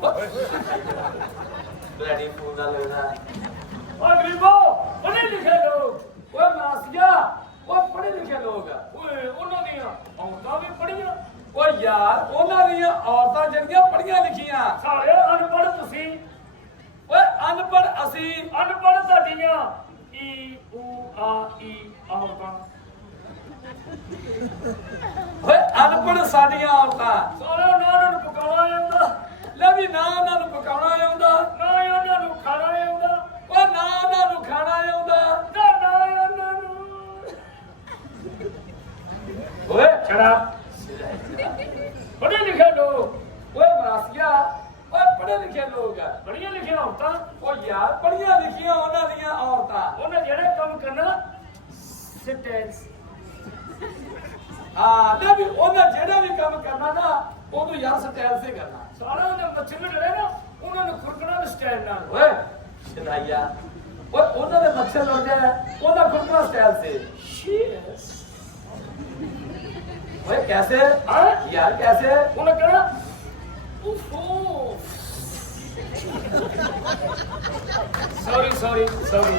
ਬਲੈਡੀ ਫੂਲ ਦਾ ਲੱਗਦਾ ਓ ਗਰੀਬੋ ਪੜ੍ਹੇ ਲਿਖੇ ਲੋਕ ਓਏ ਮਾਸੀਆ ਓ ਪੜ੍ਹੇ ਲਿਖੇ ਲੋਕ ਆ ਓਏ ਉਹਨਾਂ ਦੀਆਂ ਔਰਤਾਂ ਵੀ ਪੜ੍ਹੀਆਂ ਓ ਯਾਰ ਉਹਨਾਂ ਦੀਆਂ ਔਰਤਾਂ ਜਿਹੜੀਆਂ ਪੜ੍ਹੀਆਂ ਲਿਖੀਆਂ ਸਾਰੇ ਅਨਪੜ੍ਹ ਤੁਸੀਂ ਓਏ ਅਨਪੜ੍ਹ ਅਸੀਂ ਅਨਪੜ੍ਹ ਤੁਹਾਡੀਆਂ ਈ ਊ ਆ ਈ ਔਰਤਾਂ ਓਏ ਅਨਪੜ੍ਹ ਸਾਡੀਆਂ ਔਰਤਾਂ ਸਾਰੇ ਉਹਨਾਂ ਨੂੰ ਪਕਾਉਣਾ ਆਉਂਦਾ ਲੈ ਵੀ ਨਾ ਉਹਨਾਂ ਨੂੰ ਪਕਾਉਣਾ ਆਉਂਦਾ ਨਾ ਉਹਨਾਂ ਨੂੰ ਖਾਣਾ ਆਉਂਦਾ ਓ ਨਾ ਉਹਨਾਂ ਨੂੰ ਖਾਣਾ ਆਉਂਦਾ ਨਾ ਉਹਨਾਂ ਨੂੰ ਓਏ ਸ਼ਰਾਬ ਪੜ੍ਹੇ ਲਿਖੇ ਲੋਕ ਓਏ ਮਾਸੀਆ ਓਏ ਪੜ੍ਹੇ ਲਿਖੇ ਲੋਕ ਆ ਪੜ੍ਹੀਆਂ ਲਿਖੀਆਂ ਔਰਤਾਂ ਓ ਯਾਰ ਪੜ੍ਹੀਆਂ ਲਿਖੀਆਂ ਉਹਨਾਂ ਦੀਆਂ ਔਰਤਾਂ ਉਹਨੇ ਜਿਹੜੇ ਕੰਮ ਕਰਨਾ ਸਿਟੈਂਸ ਹਾਂ ਲੈ ਵੀ ਉਹਨਾਂ ਜਿਹੜਾ ਵੀ ਕੰਮ ਕਰਨਾ ਨਾ ਉਹਨੂੰ ਯਾਰ ਸਟਾਈਲ ਸੇ ਕਰਨਾ ਸਾਰਾ ਉਹਦੇ ਮੱਛਰ ਨੂੰ ਡਰੇ ਨਾ ਉਹਨਾਂ ਨੂੰ ਖੁਰਕਣਾ ਸਟਾਈਲ ਨਾਲ ਓਏ ਸ਼ਦਾਈਆ ਓਏ ਉਹਨਾਂ ਦੇ ਮੱਛਰ ਲੜ ਜਾਏ ਉਹਦਾ ਖੁਰਕਣਾ ਸਟਾਈਲ ਸੇ ਸ਼ੀਸ ओए कैसे हाँ? यार कैसे ਉਹਨੇ ਕਹਿਣਾ ਉਫੋ ਸੌਰੀ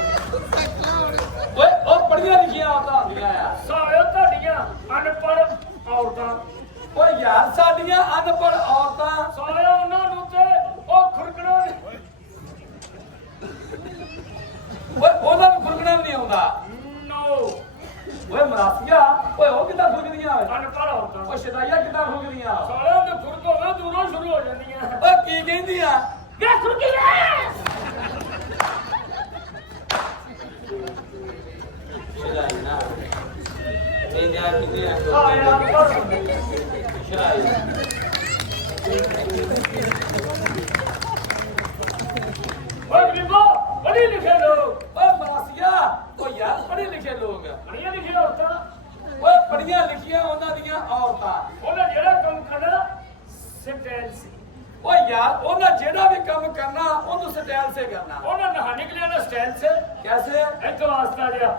ओए ओ पढ़िया लिखिया औरतां ਹੁੰਦੀਆਂ ਆ ਸਾਰੇ ਤੁਹਾਡੀਆਂ ਅਨਪੜ੍ਹ ਔਰਤਾਂ ਓ ਯਾਰ ਸਾਡੀਆਂ ਅਨਪੜ੍ਹ ਔਰਤਾਂ ਸਾਰੇ ਉਹਨਾਂ ਨੂੰ ਤੇ ਉਹ ਖੁਰਕਣਾ ਓਏ ਉਹਨਾਂ ਨੂੰ ਖੁਰਕਣਾ ਵੀ ਨਹੀਂ ਆਉਂਦਾ ਨੋ ਓਏ ਮਰਾਸੀਆ ਓਏ ਉਹ ਕਿੱਦਾਂ ਖੁਰਕਦੀਆਂ ਓਏ ਅਨਪੜ੍ਹ ਔਰਤਾਂ ਓ ਸ਼ਦਾਈਆ ਕਿੱਦਾਂ ਖੁਰਕਦੀਆਂ ਸਾਰੇ ਦੇ ਖੁਰਕ ਹੋਵੇ ਦੂਰੋਂ ਸ਼ੁਰੂ ਹੋ ਜਾਂਦੀਆਂ ਓਏ ਕੀ ਕਹਿੰਦੀਆਂ ਵੇ ਖੁਰਕੀ ਵੇ ਸ਼ਦਾਈ ਨਾ ਇਹ ਯਾਰ ਕਿਤੇ ਆ ਯਾਰ ਸ਼ਦਾਈ ਓਏ ਗਰੀਬੋ ਪੜ੍ਹੇ ਲਿਖੇ ਲੋਕ ਓਏ ਮਰਾਸੀਆ ਓ ਯਾਰ ਪੜ੍ਹੇ ਲਿਖੇ ਲੋਕ ਪੜ੍ਹੀਆਂ ਲਿਖੀਆਂ ਔਰਤਾਂ ਓਏ ਪੜ੍ਹੀਆਂ ਲਿਖੀਆਂ ਉਹਨਾਂ ਦੀਆਂ ਔਰਤਾਂ ਉਹਨੇ ਜਿਹੜਾ ਕੰਮ ਕਰਨਾ ਸਿਟੈਂਸ ਓ ਯਾਰ ਉਹਨਾਂ ਜਿਹੜਾ ਵੀ ਕੰਮ ਕਰਨਾ ਉਹਨੂੰ ਸਟਾਈਲ ਸੇ ਕਰਨਾ ਉਹਨਾਂ ਨਹਾ ਨਿਕਲਿਆ ਨਾ ਸਟਾਈਲ ਸੇ कैसे ਇੱਕ ਵਾਸਤਾ ਜਿਹਾ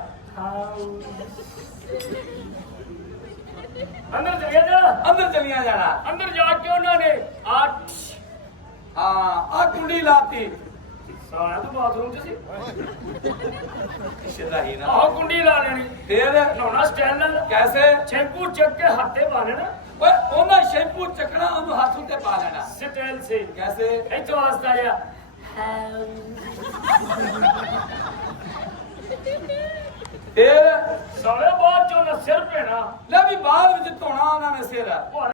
ਅੰਦਰ ਚਲੇ ਜਾ अंदर चलिया जाना ਅੰਦਰ ਜਾ ਕੇ ਉਹਨਾਂ ਨੇ ਆਠ हाँ आ कुंडी लाती ਸਾਰਾ ਤਾਂ ਬਾਥਰੂਮ ਚ ਸੀ शदाई ना ਆਹ ਕੁੰਡੀ ਲਾ ਲੈਣੀ फिर ਨਹਾਉਣਾ ਸਟਾਈਲ ਨਾਲ कैसे ਸ਼ੈਂਪੂ ਚੱਕ ਕੇ ਹੱਥੇ ਪਾ ਲੈਣਾ ओए ओना शैम्पू चकना ओनु हाथ उते पा लेना ਸਟਾਈਲ ਸੇ कैसे ਇੱਕ ਵਾਸਤਾ ਜਿਹਾ फिर ਸਾਰੇ ਬਾਅਦ ਚੋਂ ਨਾ ਸਿਰ ਪੈਣਾ ले भी बाद विच धोना उन्होंने सिर ਉਹ